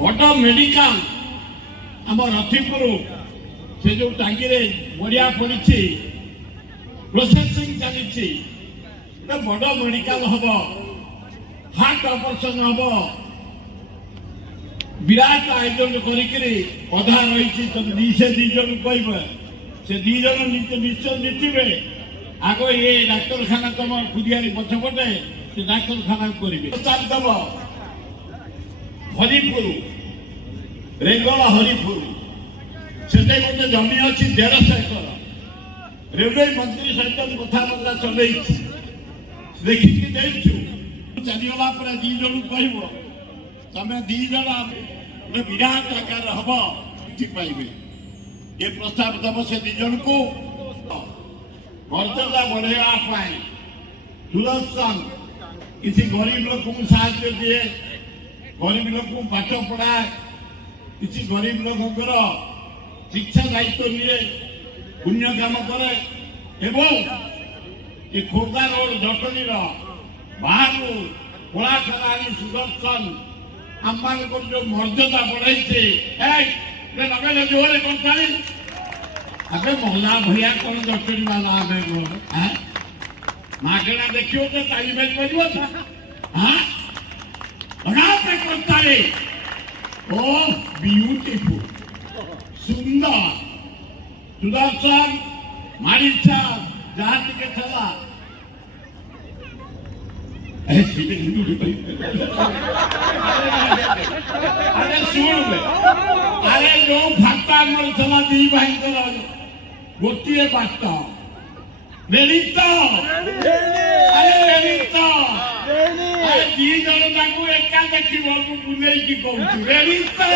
बड़ मेडिकल आम रथिपुर से जो टांगी बढ़िया पड़ी प्रोसेसिंग चली बड़ मेडिकल हम हार्ट ऑपरेशन हम विराट आयोजन करधा रही से दीज कह से दीज निश्चय जीतवे आग ये डाक्तखाना तुम खुदियारी पछपटे से डाक्तखाना करेंगे दब हरिपुर रेंगल हरिपुर से गोटे जमी अच्छी 150 एकर रेलवे मंत्री सहित कथबार्ता चल देखिकी चलीगला दीज कह तमें दीज गोटे विराट आकार हम पाइबे ये प्रस्ताव दब से दीज को मर्यादा बढ़ावा सुदर्शन किसी गरीब लोक को साहाय्य दिए गरीब लोक को पाठ पढ़ाए किसी गरीब लोकर शिक्षा दायित्व निए पुण्य काम करे ये खोर्धा रोड जटनी बाहर कलाशाला सुदर्शन आम मान जो मर्यादा बढ़ाई लगे जोरे कर अबे मोहल्ला भैया कौन जटनी वाला मागणा देखियो तो ताली बेच बजो करता ओ ब्यूटीफुल सुंदर सुदर्शन मारिचा जहाँ टिके चला अरे सुन अरे जो फाटा मर चला दी भाई गोटे बाट रेडी तो अरे रेडी तो दी जन एका देखिए बुले कहूँ रेडी तो